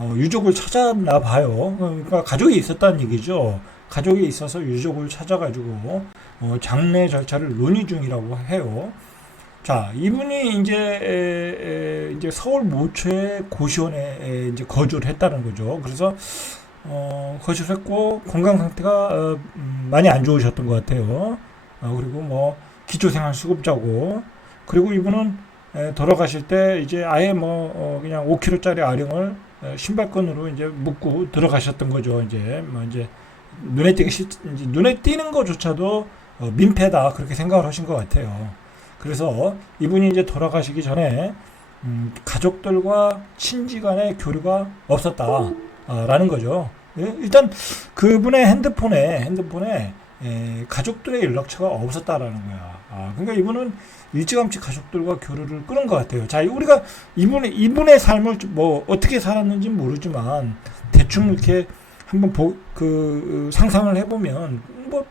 유족을 찾았나 봐요. 그러니까 가족이 있었다는 얘기죠. 가족이 있어서 유족을 찾아가지고 장례 절차를 논의 중이라고 해요. 자, 이분이 이제 서울 모처의 고시원에 이제 거주를 했다는 거죠. 그래서 거주를 했고 건강 상태가 많이 안 좋으셨던 것 같아요. 그리고 뭐 기초생활수급자고, 그리고 이분은 돌아가실 때 이제 아예 뭐 그냥 5kg짜리 아령을 신발끈으로 이제 묶고 들어가셨던 거죠. 이제 뭐 이제 이제 눈에 띄는 것조차도 민폐다 그렇게 생각을 하신 것 같아요. 그래서 이분이 이제 돌아가시기 전에 가족들과 친지 간의 교류가 없었다라는 거죠. 예, 일단 그분의 핸드폰에 가족들의 연락처가 없었다라는 거야. 그러니까 이분은 일찌감치 가족들과 교류를 끊은 것 같아요. 자, 우리가 이분의 삶을 뭐 어떻게 살았는지 모르지만 대충 이렇게 한번 상상을 해보면 뭐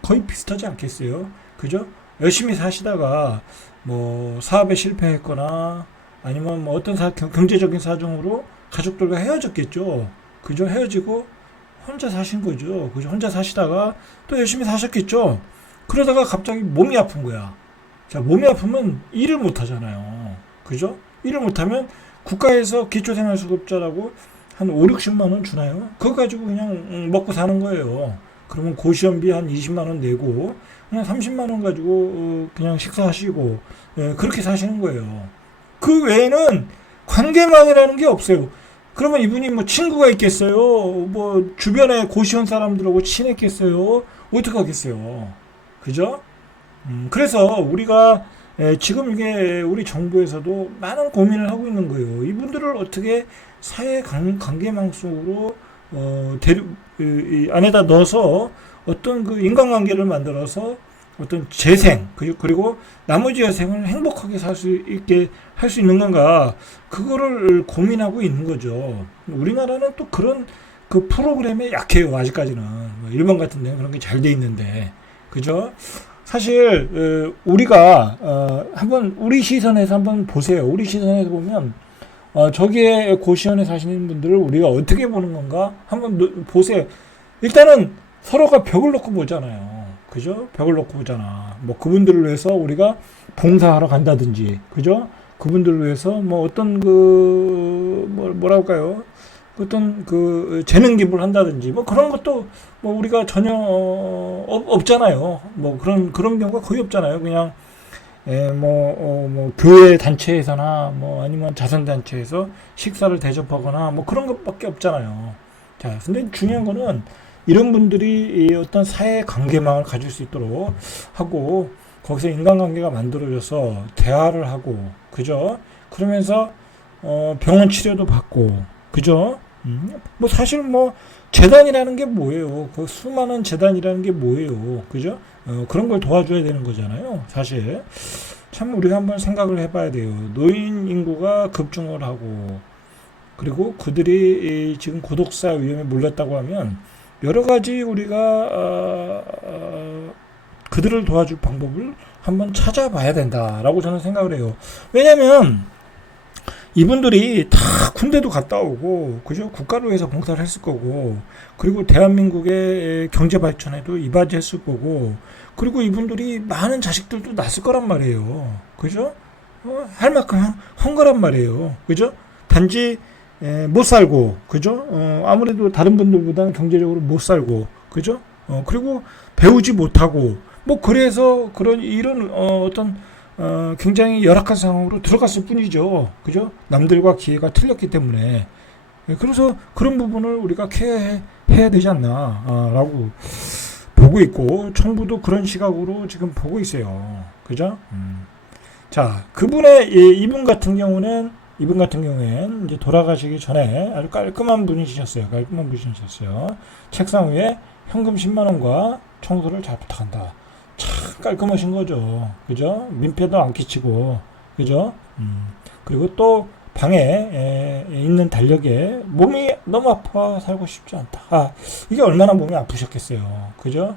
거의 비슷하지 않겠어요? 그죠? 열심히 사시다가 뭐 사업에 실패했거나 아니면 뭐 어떤 경제적인 사정으로 가족들과 헤어졌겠죠. 그죠? 헤어지고 혼자 사신 거죠. 그죠? 혼자 사시다가 또 열심히 사셨겠죠. 그러다가 갑자기 몸이 아픈 거야. 자, 몸이 아프면 일을 못 하잖아요. 그죠? 일을 못 하면 국가에서 기초생활수급자라고 한 5, 60만 원 주나요? 그거 가지고 그냥 먹고 사는 거예요. 그러면 고시원비 한 20만 원 내고 그냥 30만 원 가지고 그냥 식사하시고 그렇게 사시는 거예요. 그 외에는 관계망이라는 게 없어요. 그러면 이분이 뭐 친구가 있겠어요? 뭐 주변에 고시원 사람들하고 친했겠어요? 어떻게 하겠어요? 그죠? 그래서 우리가 지금 이게 우리 정부에서도 많은 고민을 하고 있는 거예요. 이분들을 어떻게 사회 관계망 속으로 이 안에다 넣어서 어떤 그 인간관계를 만들어서 어떤 재생 그리고 나머지 여생을 행복하게 살 수 있게 할 수 있는 건가, 그거를 고민하고 있는 거죠. 우리나라는 또 그런 그 프로그램에 약해요. 아직까지는 뭐 일본 같은 데는 그런 게 잘 돼 있는데, 그죠? 사실 우리가 한번 우리 시선에서 한번 보세요. 우리 시선에서 보면 저기에 고시원에 사시는 분들을 우리가 어떻게 보는 건가 한번 보세요. 일단은 서로가 벽을 놓고 보잖아요. 그죠? 벽을 놓고 보잖아. 뭐 그분들을 위해서 우리가 봉사하러 간다든지, 그죠? 그분들을 위해서 뭐 어떤 뭐랄까요? 어떤 그 재능 기부를 한다든지 뭐 그런 것도 뭐 우리가 전혀 없잖아요. 뭐 그런 경우가 거의 없잖아요. 그냥 뭐 교회 단체에서나 뭐 아니면 자선 단체에서 식사를 대접하거나 뭐 그런 것밖에 없잖아요. 자, 근데 중요한 거는 이런 분들이 이 어떤 사회 관계망을 가질 수 있도록 하고 거기서 인간관계가 만들어져서 대화를 하고, 그죠? 그러면서 병원 치료도 받고, 그죠? 뭐 사실 뭐 재단이라는 게 뭐예요? 그 수많은 재단이라는 게 뭐예요? 그죠? 그런 걸 도와줘야 되는 거잖아요. 사실 참 우리가 한번 생각을 해봐야 돼요. 노인 인구가 급증을 하고, 그리고 그들이 지금 고독사 위험에 몰렸다고 하면 여러 가지 우리가 그들을 도와줄 방법을 한번 찾아봐야 된다라고 저는 생각을 해요. 왜냐면 이분들이 다 군대도 갔다 오고, 그죠? 국가를 위해서 봉사를 했을 거고, 그리고 대한민국의 경제 발전에도 이바지했을 거고, 그리고 이분들이 많은 자식들도 낳았을 거란 말이에요. 그죠? 할 만큼 한 거란 말이에요. 그죠? 단지 못 살고, 그죠? 아무래도 다른 분들보다는 경제적으로 못 살고, 그죠? 그리고 배우지 못하고, 뭐 그래서 이런 어떤 굉장히 열악한 상황으로 들어갔을 뿐이죠. 그죠? 남들과 기회가 틀렸기 때문에. 그래서 그런 부분을 우리가 케어해야 되지 않나, 라고 보고 있고, 정부도 그런 시각으로 지금 보고 있어요. 그죠? 자, 이분 같은 경우엔 이제 돌아가시기 전에 아주 깔끔한 분이셨어요. 깔끔한 분이셨어요. 책상 위에 현금 10만 원과 청소를 잘 부탁한다. 참 깔끔하신 거죠. 그죠? 민폐도 안 끼치고, 그죠? 그리고 또 방에 있는 달력에 몸이 너무 아파 살고 싶지 않다. 이게 얼마나 몸이 아프셨겠어요. 그죠?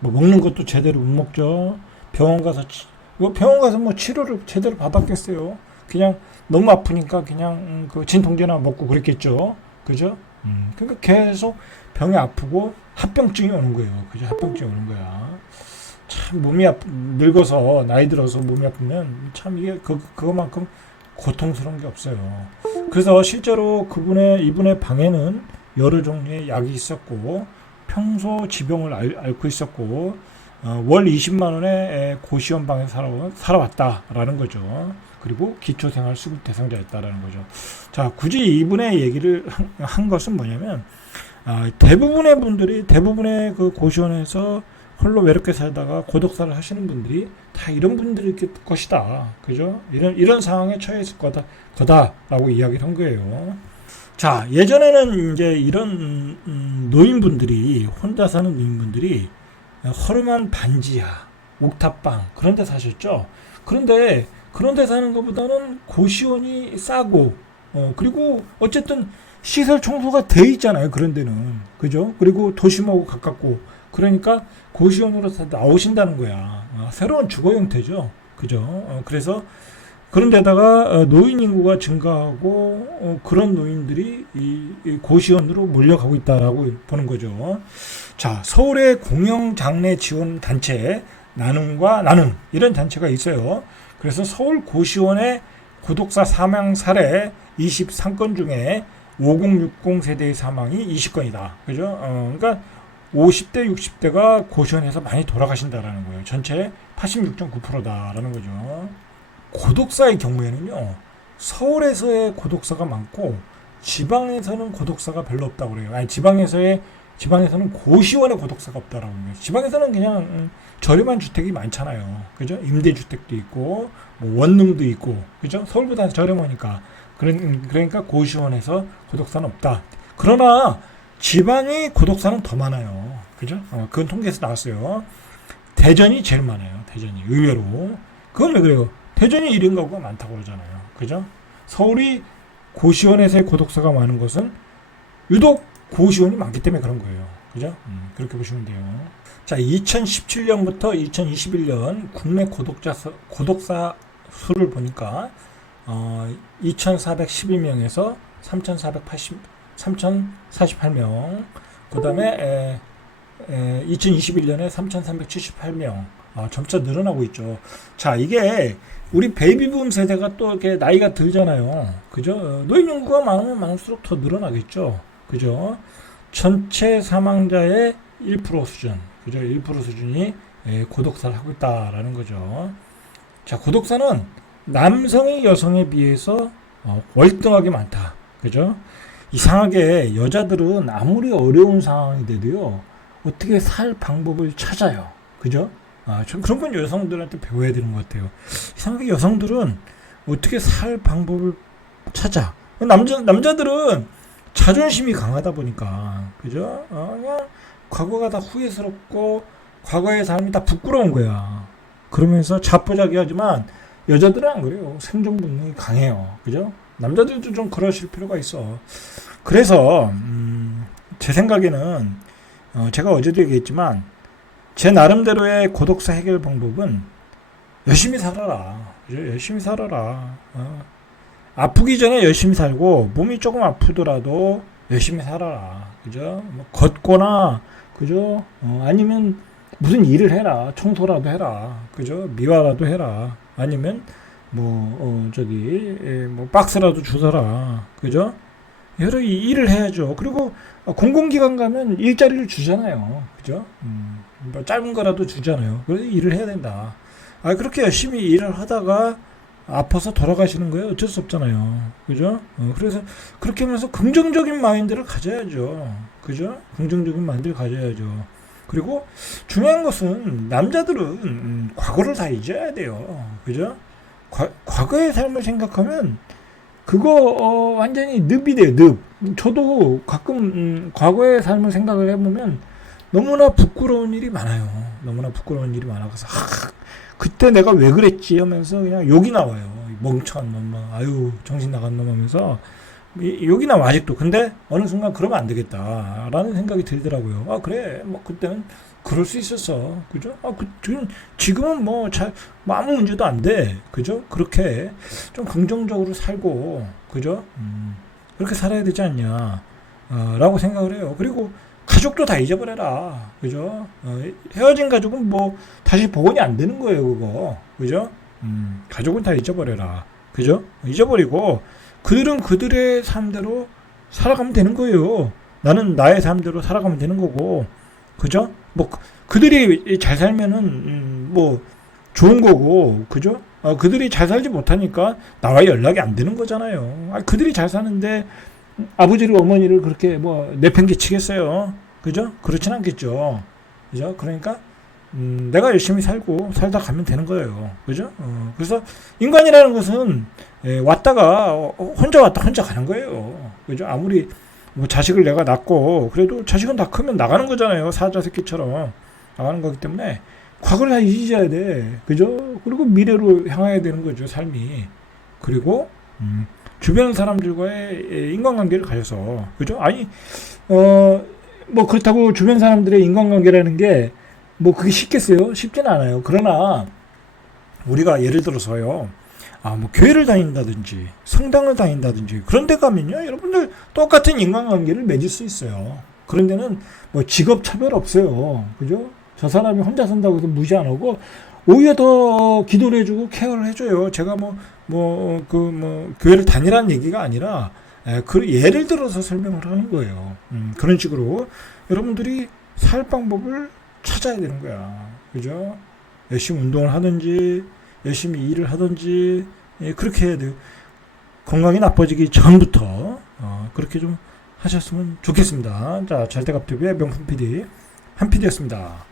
뭐 먹는 것도 제대로 못 먹죠. 병원 가서 뭐 치료를 제대로 받았겠어요. 그냥 너무 아프니까 그냥 그 진통제나 먹고 그랬겠죠. 그죠? 그러니까 계속 병이 아프고 합병증이 오는 거예요. 그죠? 합병증이 오는 거야. 참 몸이 늙어서 나이 들어서 몸이 아프면 참 이게 그거만큼 고통스러운 게 없어요. 그래서 실제로 이분의 방에는 여러 종류의 약이 있었고 평소 지병을 앓고 있었고 월 20만 원의 고시원 방에 살아왔다라는 거죠. 그리고 기초생활수급 대상자였다라는 거죠. 자, 굳이 이분의 얘기를 한 것은 뭐냐면 대부분의 그 고시원에서 홀로 외롭게 살다가 고독사를 하시는 분들이 다 이런 분들일 것이다. 그죠? 이런 상황에 처해 있을 거다라고 이야기를 한 거예요. 자, 예전에는 이제 이런 노인분들이 혼자 사는 노인분들이 허름한 반지하, 옥탑방 그런 데 사셨죠. 그런데 그런 데 사는 것보다는 고시원이 싸고 그리고 어쨌든 시설 청소가 돼 있잖아요. 그런 데는. 그죠? 그리고 도심하고 가깝고 그러니까 고시원으로 다 나오신다는 거야. 새로운 주거 형태죠. 그죠? 그래서 그런 데다가 노인 인구가 증가하고 그런 노인들이 이 고시원으로 몰려가고 있다라고 보는 거죠. 자, 서울의 공영 장례 지원 단체 나눔과 나눔 이런 단체가 있어요. 그래서 서울 고시원의 고독사 사망 사례 23건 중에 5060 세대의 사망이 20건이다. 그죠? 그러니까 50대, 60대가 고시원에서 많이 돌아가신다라는 거예요. 전체 86.9%다라는 거죠. 고독사의 경우에는요, 서울에서의 고독사가 많고 지방에서는 고독사가 별로 없다고 그래요. 아니, 지방에서는 고시원의 고독사가 없다라고 해요. 지방에서는 그냥 저렴한 주택이 많잖아요. 그죠? 임대주택도 있고 뭐 원룸도 있고, 그죠? 서울보다 저렴하니까. 그러니까 고시원에서 고독사는 없다. 그러나 지방의 고독사는 더 많아요. 그죠? 그건 통계에서 나왔어요. 대전이 제일 많아요. 대전이 의외로. 그건 왜 그래요? 대전이 1인 가구가 많다고 그러잖아요. 그죠? 서울이 고시원에서의 고독사가 많은 것은 유독 고시원이 많기 때문에 그런 거예요. 그죠? 그렇게 보시면 돼요. 자, 2017년부터 2021년 국내 고독사 수를 보니까 2,412명에서 3,048명, 그 다음에 2021년에 3,378명, 점차 늘어나고 있죠. 자, 이게 우리 베이비붐 세대가 또 이렇게 나이가 들잖아요. 그죠? 노인 인구가 많으면 많을수록 더 늘어나겠죠. 그죠? 전체 사망자의 1% 수준, 그죠? 1% 수준이 고독사를 하고 있다라는 거죠. 자, 고독사는 남성이 여성에 비해서 월등하게 많다. 그죠? 이상하게 여자들은 아무리 어려운 상황이 돼도요, 어떻게 살 방법을 찾아요. 그죠? 그런 건 여성들한테 배워야 되는 것 같아요. 이상하게 여성들은 어떻게 살 방법을 찾아. 남자들은 자존심이 강하다 보니까, 그죠? 그냥 과거가 다 후회스럽고, 과거의 삶이 다 부끄러운 거야. 그러면서 자포자기하지만, 여자들은 안 그래요. 생존 본능이 강해요. 그죠? 남자들도 좀 그러실 필요가 있어. 그래서 제 생각에는 제가 어제도 얘기했지만 제 나름대로의 고독사 해결 방법은 열심히 살아라. 그죠? 열심히 살아라. 아프기 전에 열심히 살고 몸이 조금 아프더라도 열심히 살아라. 그죠? 뭐 걷거나 그죠? 아니면 무슨 일을 해라. 청소라도 해라. 그죠? 미화라도 해라. 아니면 뭐 박스라도 주서라. 그죠? 여러 일을 해야죠. 그리고 공공기관 가면 일자리를 주잖아요. 그죠? 뭐 짧은 거라도 주잖아요. 그래서 일을 해야 된다. 그렇게 열심히 일을 하다가 아파서 돌아가시는 거예요. 어쩔 수 없잖아요. 그죠? 그래서 그렇게 하면서 긍정적인 마인드를 가져야죠. 그죠? 긍정적인 마인드를 가져야죠. 그리고 중요한 것은 남자들은 과거를 다 잊어야 돼요. 그죠? 과거의 삶을 생각하면 그거 완전히 늪이 돼요. 늪. 저도 가끔 과거의 삶을 생각을 해보면 너무나 부끄러운 일이 많아요. 너무나 부끄러운 일이 많아서 그때 내가 왜 그랬지 하면서 그냥 욕이 나와요. 멍청한 놈, 아유 정신 나간 놈 하면서 여기나 와 아직도. 근데 어느 순간 그러면 안 되겠다라는 생각이 들더라고요. 아 그래 뭐 그때는 그럴 수 있었어, 그죠? 지금은 뭐 아무 문제도 안 돼, 그죠? 그렇게 좀 긍정적으로 살고, 그죠? 그렇게 살아야 되지 않냐, 라고 생각을 해요. 그리고 가족도 다 잊어버려라, 그죠? 헤어진 가족은 뭐 다시 복원이 안 되는 거예요, 그거, 그죠? 가족은 다 잊어버려라, 그죠? 잊어버리고 그들은 그들의 삶대로 살아가면 되는 거예요. 나는 나의 삶대로 살아가면 되는 거고, 그죠? 뭐 그들이 잘 살면은 뭐 좋은 거고, 그죠? 그들이 잘 살지 못하니까 나와 연락이 안 되는 거잖아요. 그들이 잘 사는데 아버지를 어머니를 그렇게 뭐 내팽개치겠어요, 그죠? 그렇진 않겠죠, 그죠? 그러니까 내가 열심히 살다 가면 되는 거예요, 그죠? 그래서 인간이라는 것은 왔다가 혼자 왔다 혼자 가는 거예요, 그죠? 아무리 뭐 자식을 내가 낳고 그래도 자식은 다 크면 나가는 거잖아요. 사자 새끼처럼 나가는 거기 때문에 과거를 다 잊어야 돼, 그죠? 그리고 미래로 향해야 되는 거죠, 삶이. 그리고 주변 사람들과의 인간관계를 가져서, 그죠? 아니 뭐 그렇다고 주변 사람들의 인간관계라는 게 뭐 그게 쉽겠어요? 쉽지는 않아요. 그러나 우리가 예를 들어서요, 뭐 교회를 다닌다든지 성당을 다닌다든지 그런 데 가면요, 여러분들 똑같은 인간관계를 맺을 수 있어요. 그런 데는 뭐 직업 차별 없어요, 그죠? 저 사람이 혼자 산다고 해서 무시 안 하고 오히려 더 기도를 해주고 케어를 해줘요. 제가 교회를 다니라는 얘기가 아니라 그 예를 들어서 설명을 하는 거예요. 그런 식으로 여러분들이 살 방법을 찾아야 되는 거야, 그죠? 열심히 운동을 하든지 열심히 일을 하든지, 그렇게 해야 돼요. 건강이 나빠지기 전부터 그렇게 좀 하셨으면 좋겠습니다. 자, 잘돼갑TV의 명품 PD 한 PD였습니다.